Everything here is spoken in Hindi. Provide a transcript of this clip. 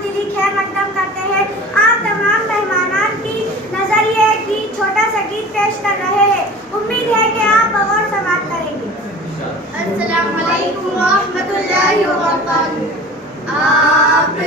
आमदीदी खैर मकदम करते हैं। आप तमाम मेहमानान की नजर ये गीत छोटा सा गीत पेश कर रहे हैं। उम्मीद है कि आप गौर समाअत करेंगे। अस्सलाम वालेकुम व रहमतुल्लाहि व बरकातहू। आप